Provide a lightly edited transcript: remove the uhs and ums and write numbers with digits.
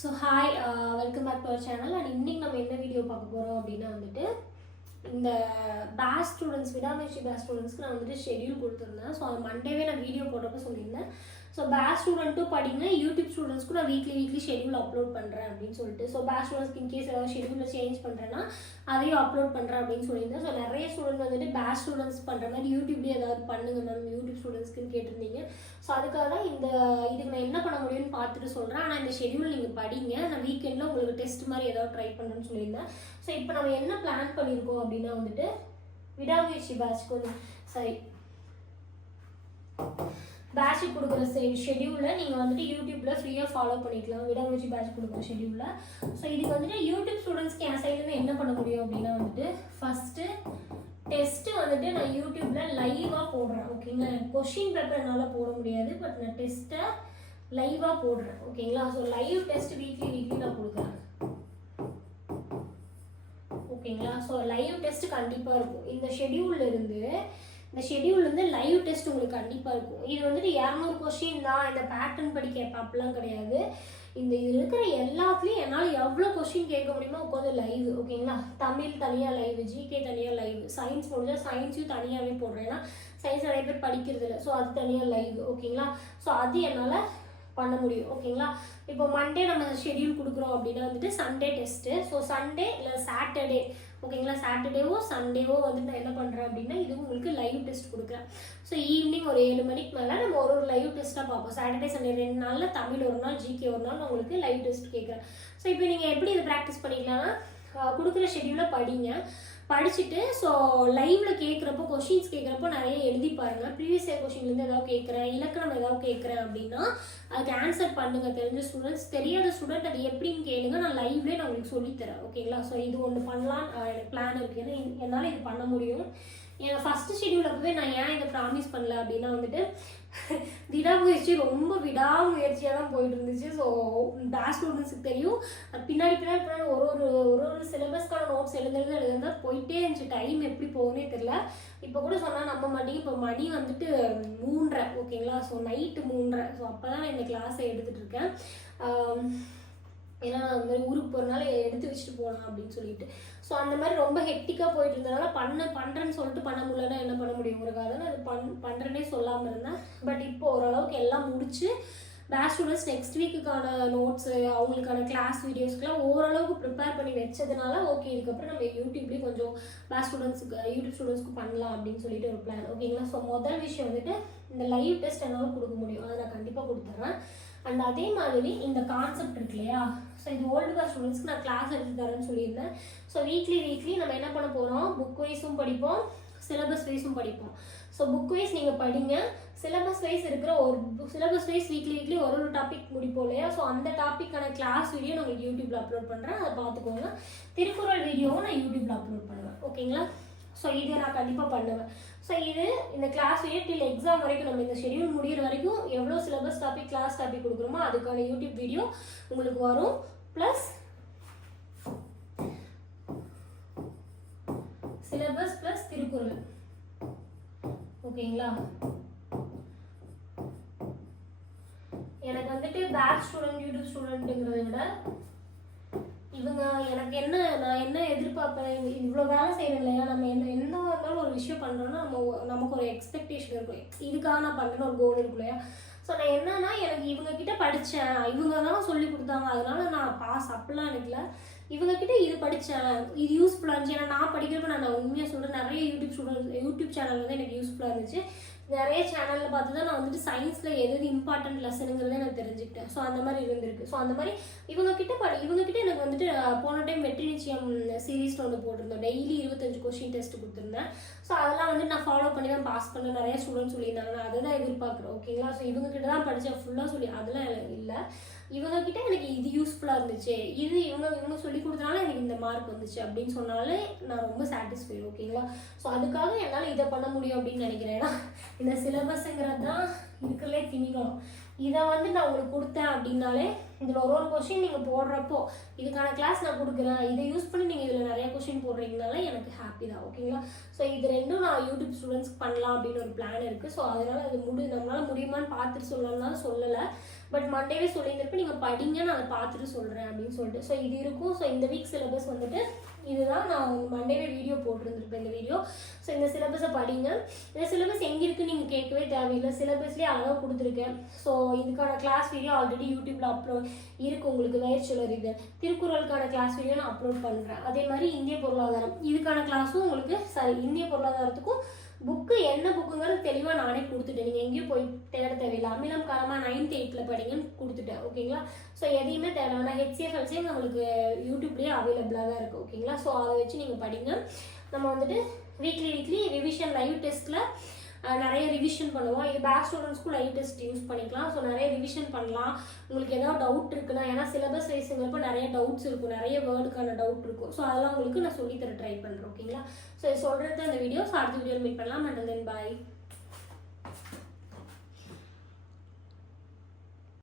So hi, welcome back to our channel. And இன்னைக்கு நம்ம என்ன வீடியோ பார்க்க போறோம் அப்படின்னா வந்துட்டு இந்த பேட்ச் ஸ்டூடெண்ட்ஸ் விடாமுயற்சி பேட்ச் ஸ்டூடெண்ட்ஸ்க்கு நான் வந்துட்டு ஷெட்யூல் கொடுத்துருந்தேன். ஸோ அது மண்டேவே நான் வீடியோ போடுறப்ப சொல்லியிருந்தேன். ஸோ பேட்ச் ஸ்டூடெண்ட்டும் படிங்க, யூடியூப் ஸ்டூடெண்ட்ஸ்க்கும் நான் வீக்லி ஷெட்யூல் அப்லோட் பண்ணுறேன் அப்படின்னு சொல்லிட்டு. ஸோ பேட்ச் ஸ்டூடெண்ட்ஸ்க்கு இன்கேஸ் ஏதாவது ஷெட்யூலில் சேஞ்ச் பண்ணுறேன்னா அதையும் அப்லோட் பண்ணுறேன் அப்படின்னு சொல்லியிருந்தேன். ஸோ நிறைய ஸ்டூடெண்ட் வந்துட்டு பேட்ச் ஸ்டூடெண்ட்ஸ் பண்ணுற மாதிரி யூடியூப்லேயே ஏதாவது பண்ணுங்க மேம் யூடியூப் ஸ்டூடெண்ட்ஸ்க்குன்னு கேட்டிருந்தீங்க. ஸோ அதுக்காக தான் இதுக்கு நான் என்ன பண்ண முடியும்னு பார்த்துட்டு சொல்கிறேன். ஆனால் இந்த ஷெட்யூல் நீங்கள் படிங்க, நான் வீக்கெண்டில் உங்களுக்கு டெஸ்ட் மாதிரி ஏதாவது ட்ரை பண்ணுறேன்னு சொல்லியிருந்தேன். ஸோ இப்போ நம்ம என்ன பிளான் பண்ணியிருக்கோம் அப்படின்னா வந்துட்டு விடாமுயற்சி பேட்ச்க்கு பேட்சுக்கு கொடுக்குற ஷெட்யூலில் நீங்கள் வந்துட்டு யூடியூப்பில் ஃப்ரீயாக ஃபாலோ பண்ணிக்கலாம். விடாமுயற்சி பேட்ச் கொடுக்குற ஷெட்யூலில். ஸோ இதுக்கு வந்துட்டு யூடியூப் ஸ்டூடெண்ட்ஸ்க்கு என் சைட்லேருந்து என்ன பண்ண முடியும் அப்படின்னா வந்துட்டு ஃபஸ்ட்டு டெஸ்ட்டு வந்துட்டு நான் யூடியூப்பில் லைவாக போடுறேன். ஓகேங்களா, கொஷின் பேப்பர் என்னால் போட முடியாது, பட் நான் டெஸ்ட்டை லைவாக போடுறேன். ஓகேங்களா, ஸோ லைவ் டெஸ்ட் வீக்லி நான் கொடுக்குறேன். ஓகேங்களா, ஸோ லைவ் டெஸ்ட் கண்டிப்பாக இருக்கும். இந்த ஷெட்யூல்லேருந்து லைவ் டெஸ்ட் உங்களுக்கு கண்டிப்பாக இருக்கும். இது வந்துட்டு 200 கொஸ்டின் தான், இந்த பேட்டர்ன் படி கேட்பேன் அப்படிலாம் கிடையாது. இதில் இருக்கிற எல்லாத்துலேயும் என்னால் எவ்வளோ கொஸ்டின் கேட்க முடியுமோ உட்காந்து லைவ். ஓகேங்களா, தமிழ் தனியாக லைவ், ஜிகே தனியாக லைவ், சயின்ஸ் முடிஞ்சால் சயின்ஸையும் தனியாகவே போடுறேன். ஏன்னா சயின்ஸ் நிறைய பேர் படிக்கிறது இல்லை, ஸோ அது தனியாக லைவ். ஓகேங்களா, ஸோ அது என்னால் பண்ண முடியும். ஓகேங்களா, இப்போ மண்டே நம்ம ஷெட்யூல் கொடுக்குறோம் அப்படின்னா வந்துட்டு சண்டே டெஸ்ட்டு. ஸோ சண்டே இல்லை சாட்டர்டே, ஓகேங்களா, சாட்டர்டேவோ சண்டேவோ வந்துட்டு நான் என்ன பண்ணுறேன் அப்படின்னா இது உங்களுக்கு லைவ் டெஸ்ட் கொடுக்குறேன். ஸோ ஈவினிங் ஒரு 7 மணிக்கு மேலே நம்ம ஒரு லைவ் டெஸ்ட்டாக பார்ப்போம். சாட்டர்டே சண்டே 2 நாளில் தமிழ் ஒரு நாள், ஜிகே ஒரு நாள் நான் உங்களுக்கு லைவ் டெஸ்ட் கேட்குறேன். ஸோ இப்போ நீங்கள் எப்படி இதை ப்ராக்டிஸ் பண்ணிக்கலாம்னா கொடுக்குற ஷெட்யூலில் படிங்க. படிச்சுட்டு ஸோ லைவில் கேட்குறப்போ கொஷின்ஸ் கேட்குறப்போ நிறைய எழுதி பாருங்கள். ப்ரீவியஸ் இயர் கொஷின்லேருந்து ஏதாவது கேட்குறேன், இலக்கணம் ஏதாவது கேட்குறேன் அப்படின்னா அதுக்கு ஆன்சர் பண்ணுங்கள். தெரிஞ்ச ஸ்டூடெண்ட்ஸ், தெரியாத ஸ்டூடெண்ட் அது எப்படின்னு கேளுங்க, நான் லைவ்லேயே நான் உங்களுக்கு சொல்லித்தரேன். ஓகேங்களா, ஸோ இது ஒன்று பண்ணலாம் எனக்கு பிளான் இருக்குது. ஏன்னா என்னால் இது பண்ண முடியும். என் ஃபஸ்ட்டு ஷெட்யூல் அப்பவே நான் ஏன் இதை ப்ராமிஸ் பண்ணல அப்படின்னா வந்துட்டு விடாமுயற்சி ரொம்ப விடாமுயற்சியாக தான் போயிட்டு இருந்துச்சு. ஸோ பேட்ச் ஸ்டூடெண்ட்ஸுக்கு தெரியும், பின்னாடி ஒரு சிலபஸ்க்கான நோட்ஸ் எழுதுறதா போயிட்டே இருந்துச்சு. டைம் எப்படி போகுன்னே தெரியல. இப்போ கூட சொன்னால் நம்ப மாட்டேங்க, இப்போ மணி வந்துட்டு 3:30. ஓகேங்களா, ஸோ நைட்டு 3:30. ஸோ அப்போ தான் நான் இந்த கிளாஸை எடுத்துகிட்டு இருக்கேன். ஏன்னா நான் அந்த மாதிரி ஊருக்கு போகிறனால எடுத்து வச்சுட்டு போகலாம் அப்படின்னு சொல்லிட்டு. ஸோ அந்த மாதிரி ரொம்ப ஹெக்டிக்காக போயிட்டு இருந்ததுனால பண்ணுறேன்னு சொல்லிட்டு பண்ண முடியலன்னா என்ன பண்ண முடியுங்கிறக்காக தான் அது பண்ணுறேன்னே சொல்லாமல் இருந்தேன். பட் இப்போ ஓரளவுக்கு எல்லாம் முடிச்சு பேட்ச் ஸ்டூடெண்ட்ஸ் நெக்ஸ்ட் வீக்குக்கான நோட்ஸு, அவங்களுக்கான கிளாஸ் வீடியோஸ்க்குலாம் ஓரளவுக்கு ப்ரிப்பேர் பண்ணி வச்சதுனால ஓகே இதுக்கப்புறம் நம்ம யூடியூப்லேயே கொஞ்சம் பேட்ச் யூடியூப் ஸ்டூடெண்ட்ஸ்க்கு பண்ணலாம் அப்படின்னு சொல்லிட்டு ஒரு பிளான். ஓகேங்களா, ஸோ முதல் விஷயம் வந்துட்டு இந்த லைவ் டெஸ்ட் என்னால் கொடுக்க முடியும், அதை நான் கண்டிப்பாக கொடுத்துட்றேன். அண்ட் அதே மாதிரி இந்த கான்செப்ட் இருக்கு இல்லையா, ஸோ இது ஓல்டு கிளாஸ் ஸ்டூடெண்ட்ஸ்க்கு நான் கிளாஸ் எடுத்து தரேன்னு சொல்லியிருந்தேன். ஸோ வீக்லி நம்ம என்ன பண்ண போகிறோம், புக் வைஸும் படிப்போம், சிலபஸ் வைஸும் படிப்போம். ஸோ புக் வைஸ் நீங்கள் படிங்க, சிலபஸ் வைஸ் இருக்கிற சிலபஸ் வைஸ் வீக்லி ஒரு டாபிக் முடிப்போம் இல்லையா. ஸோ அந்த டாப்பிக்கான கிளாஸ் வீடியோ நான் உங்களுக்கு யூடியூப்பில் அப்லோட் பண்ணுறேன், அதை பார்த்துக்கோங்க. திருக்குறள் வீடியோவும் நான் யூடியூப்பில் அப்லோட் பண்ணுவேன். ஓகேங்களா, ஸோ இதை நான் கண்டிப்பாக பண்ணுவேன். ஸோ இந்த கிளாஸ் வீடியோ டில் எக்ஸாம் வரைக்கும் நம்ம இந்த ஷெட்யூல் முடிகிற வரைக்கும் எவ்வளோ சிலபஸ் டாபிக் கிளாஸ் டாபிக் கொடுக்குறோமோ அதுக்கான யூடியூப் வீடியோ உங்களுக்கு வரும். Plus syllabus plus Thirukkural. ஓகேங்களா, எனக்கு வந்துட்டு பேட்ச் ஸ்டூடெண்ட் யூடியூப் ஸ்டூடெண்ட்டுங்கிறத விட நான் என்ன எதிர்பார்ப்பேன், இவ்வளோ வேலை செய்யணும் இல்லையா, நம்ம எந்த இருந்தாலும் ஒரு விஷயம் பண்ணுறோன்னா நமக்கு ஒரு எக்ஸ்பெக்டேஷன் இருக்கும், இதுக்காக நான் பண்ணுறேன்னு ஒரு கோல் இருக்கும் இல்லையா. ஸோ நான் என்னன்னா எனக்கு இவங்ககிட்ட படித்தேன், இவங்க தான் சொல்லி கொடுத்தாங்க அதனால நான் பாஸ் அப்படிலாம் நினைக்கல. இவங்ககிட்ட இது படித்தேன், இது யூஸ்ஃபுல்லாக இருந்துச்சு. ஏன்னா நான் படிக்கிறப்ப நான் உண்மையாக சொல்கிறேன், நிறைய யூடியூப் சேனல் வந்து எனக்கு யூஸ்ஃபுல்லாக இருந்துச்சு. நிறைய சேனலில் பார்த்து தான் நான் வந்துட்டு சயின்ஸில் எது இம்பார்ட்டன்ட் லெசனுங்கிறத நான் தெரிஞ்சுக்கிட்டேன். ஸோ அந்த மாதிரி இருந்திருக்கு. ஸோ அந்த மாதிரி இவங்ககிட்ட எனக்கு வந்துட்டு போன டைம் வெற்றி நிச்சயம் சீரீஸில் வந்து போட்டிருந்தோம், டெய்லி 25 கொஸ்டின் டெஸ்ட் கொடுத்துருந்தேன். ஸோ அதெல்லாம் வந்து நான் ஃபாலோ பண்ணி தான் பாஸ் பண்ண நிறைய ஸ்டூடெண்ட்ஸ் சொல்லியிருந்தாங்க, நான் அதை தான் எதிர்பார்க்குறேன். ஓகேங்களா, ஸோ இவங்ககிட்ட தான் படித்தேன் ஃபுல்லாக சொல்லி அதெல்லாம் இல்லை. இவங்ககிட்ட எனக்கு இது யூஸ்ஃபுல்லாக இருந்துச்சு, இவங்க சொல்லி கொடுத்தனால எனக்கு இந்த மார்க் வந்துச்சு அப்படின்னு சொன்னாலே நான் ரொம்ப சாட்டிஸ்ஃபைடு. ஓகேங்களா, ஸோ அதுக்காக என்னால் இதை பண்ண முடியும் அப்படின்னு நினைக்கிறேன். ஏன்னா இந்த சிலபஸ்ங்கிறது தான் இருக்கிறதுலே திணிக்கணும். இதை வந்து நான் உங்களுக்கு கொடுத்தேன் அப்படின்னாலே இதில் ஒரு கொஸ்டின் நீங்கள் போடுறப்போ இதுக்கான கிளாஸ் நான் கொடுக்குறேன், இதை யூஸ் பண்ணி நீங்கள் இதில் நிறைய கொஸ்டின் போடுறீங்கனால எனக்கு ஹாப்பி தான். ஓகேங்களா, ஸோ இது ரெண்டும் நான் யூடியூப் ஸ்டூடெண்ட்ஸ்க்கு பண்ணலாம் அப்படின்னு ஒரு பிளான் இருக்குது. ஸோ அதனால் அது நம்மளால் முடியுமான்னு பார்த்துட்டு சொல்லலாம்னாலும் சொல்லலை. பட் மண்டேவே சொல்லியிருந்திருப்பேன் நீங்கள் படிங்க, நான் அதை பார்த்துட்டு சொல்கிறேன் அப்படின்னு சொல்லிட்டு. ஸோ இது இருக்கும். ஸோ இந்த வீக் சிலபஸ் வந்துட்டு இதுதான். நான் மண்டேவே வீடியோ போட்டிருந்துருப்பேன் இந்த வீடியோ. ஸோ இந்த சிலபஸை படிங்க. இந்த சிலபஸ் எங்கே இருக்குன்னு நீங்கள் கேட்கவே தேவையில்லை, சிலபஸ்லேயே அழகாக கொடுத்துருக்கேன். ஸோ இதுக்கான கிளாஸ் வீடியோ ஆல்ரெடி யூடியூப்பில் அப்லோட் இருக்குது உங்களுக்கு. வேர்ச்சுவலர் இது திருக்குறளுக்கான கிளாஸ் வீடியோ நான் அப்லோட் பண்ணுறேன். அதே மாதிரி இந்திய பொருளாதாரம் இதுக்கான கிளாஸும் உங்களுக்கு இந்திய பொருளாதாரத்துக்கும் புக்கு என்ன புக்குங்கிறது தெளிவாக நானே கொடுத்துட்டேன். நீங்கள் எங்கேயும் போய் தேட தேவையில்லை. அமிலம் காலமாக 9th 8th படிங்கன்னு கொடுத்துட்டேன். ஓகேங்களா? ஸோ எதையுமே தேவை வேணாம். HCFLC நம்மளுக்கு யூடியூப்லேயே அவைலபிளாக தான் இருக்குது. ஓகேங்களா? ஸோ அதை வச்சு நீங்கள் படிங்க. நம்ம வந்துட்டு வீக்லி ரிவிஷன் லைவ் டெஸ்ட்டில் நிறைய ரிவிஷன் பண்ணுவோம். இது பேக் ஸ்டூடெண்ட்ஸ்க்கும் லைவ் டெஸ்ட் யூஸ் பண்ணிக்கலாம். ஸோ நிறைய ரிவிஷன் பண்ணலாம். உங்களுக்கு ஏதாவது டவுட் இருக்குன்னா, ஏன்னா சிலபஸ் வைஸுங்கிறப்ப நிறைய டவுட்ஸ் இருக்கும், நிறைய வேர்டுக்கான டவுட் இருக்கும். ஸோ அதெல்லாம் உங்களுக்கு நான் சொல்லித்தர ட்ரை பண்ணுறேன். ஓகேங்களா? ஸோ சொல்கிறது அந்த வீடியோ. ஸோ அடுத்த வீடியோவில் மீட் பண்ணலாம். And then bye.